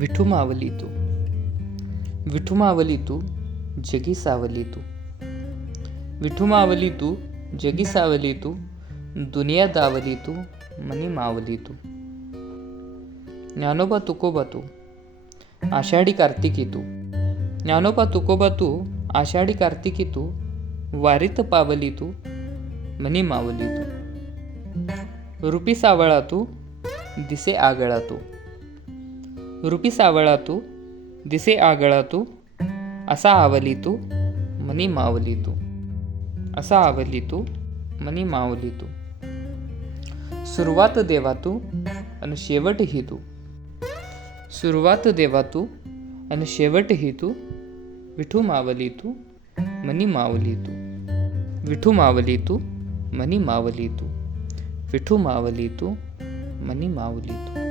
विठू मावली तू विठू मावली तू जगी सावली तू विठू मावली तू जगी सावली तू दुनिया दावली तू मनी मावली तू ज्ञानोबा तुकोबा तू आषाढी कार्तिकी तू ज्ञानोबा तुकोबा तू आषाढी कार्तिकी तू वारीत पावली तू मनी मावली तू रुपी सावळा तू दिसे आगळा तू रुपी सावळा तू दिसे आगळा तू असा आवली तू मनी मावली तू असा आवली तू मनी मावली तू सुरुवात देवा तू आणि शेवट ही तू सुरुवात देवा तू आणि शेवट ही तू विठू मावली तू मनी मावली तू विठू मावली तू मनी मावली तू विठू मावली तू मनी मावली तू